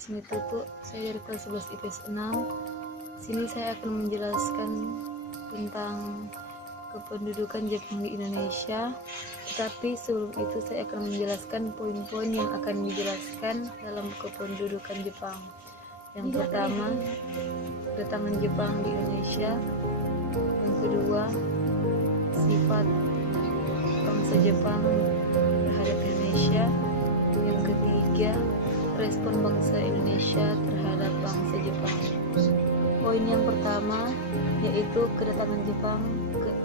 Smitutu, saya dari kelas 11 IPS 6. Sini saya akan menjelaskan tentang kependudukan Jepang di Indonesia. Tetapi sebelum itu saya akan menjelaskan poin-poin yang akan dijelaskan dalam kependudukan Jepang. Yang pertama, kedatangan Jepang di Indonesia. Yang kedua, sifat bangsa Jepang terhadap Indonesia. Yang ketiga, respon bangsa Indonesia terhadap bangsa Jepang. Poin yang pertama yaitu kedatangan Jepang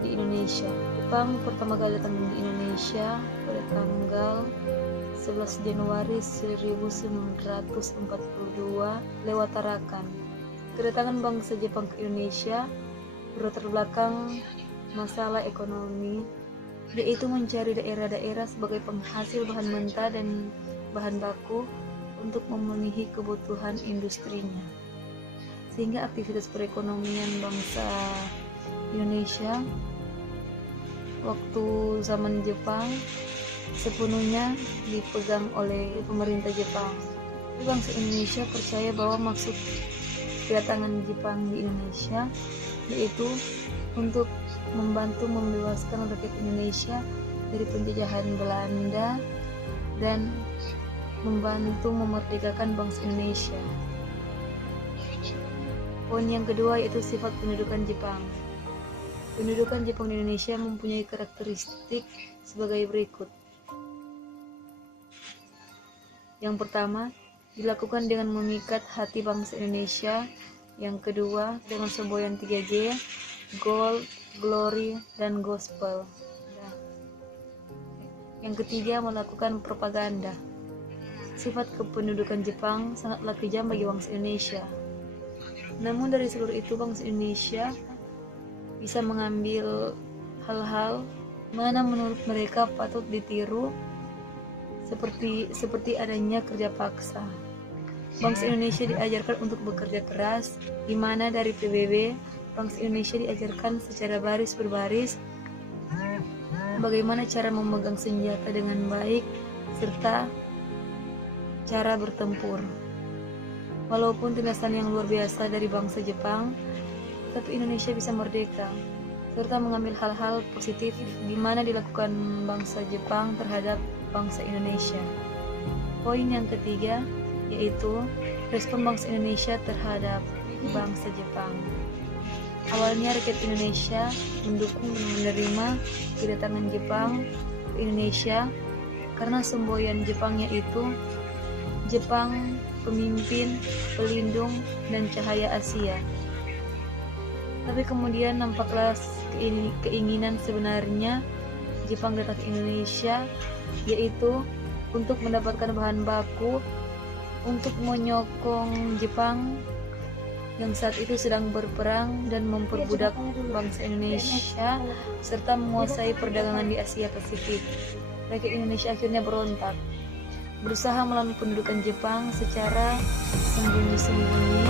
di Indonesia. Jepang pertama kali datang di Indonesia pada tanggal 11 Januari 1942 lewat Tarakan. Kedatangan bangsa Jepang ke Indonesia berlatar belakang masalah ekonomi, yaitu mencari daerah-daerah sebagai penghasil bahan mentah dan bahan baku untuk memenuhi kebutuhan industrinya. Sehingga aktivitas perekonomian bangsa Indonesia waktu zaman Jepang sepenuhnya dipegang oleh pemerintah Jepang. Bangsa Indonesia percaya bahwa maksud kedatangan Jepang di Indonesia yaitu untuk membantu membebaskan rakyat Indonesia dari penjajahan Belanda dan membantu memerdekakan bangsa Indonesia. Poin yang kedua yaitu sifat pendudukan Jepang. Pendudukan Jepang di Indonesia mempunyai karakteristik sebagai berikut. Yang pertama, dilakukan dengan memikat hati bangsa Indonesia. Yang kedua, dengan semboyan 3G, Gold, Glory, dan Gospel. Yang ketiga, melakukan propaganda. Sifat kependudukan Jepang sangatlah kejam bagi bangsa Indonesia. Namun dari seluruh itu bangsa Indonesia bisa mengambil hal-hal mana menurut mereka patut ditiru seperti adanya kerja paksa. Bangsa Indonesia diajarkan untuk bekerja keras, di mana dari PBB bangsa Indonesia diajarkan secara baris berbaris bagaimana cara memegang senjata dengan baik serta cara bertempur. Walaupun tindasan yang luar biasa dari bangsa Jepang, tapi Indonesia bisa merdeka serta mengambil hal-hal positif di mana dilakukan bangsa Jepang terhadap bangsa Indonesia. Poin yang ketiga yaitu respon bangsa Indonesia terhadap bangsa Jepang. Awalnya rakyat Indonesia mendukung dan menerima kedatangan Jepang ke Indonesia karena semboyan Jepangnya itu Jepang pemimpin, pelindung, dan cahaya Asia. Tapi kemudian nampaklah keinginan sebenarnya Jepang datang ke Indonesia, yaitu untuk mendapatkan bahan baku untuk menyokong Jepang yang saat itu sedang berperang dan memperbudak bangsa Indonesia serta menguasai perdagangan di Asia Pasifik. Rakyat Indonesia akhirnya berontak, berusaha melawan pendudukan Jepang secara sembunyi-sembunyi,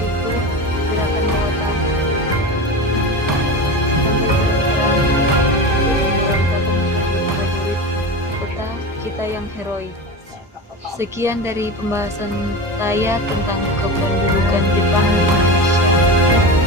yaitu gerakan bawah tanah sampai memberontak prajurit kota kita yang heroik. Sekian dari pembahasan saya tentang kependudukan Jepang di Indonesia.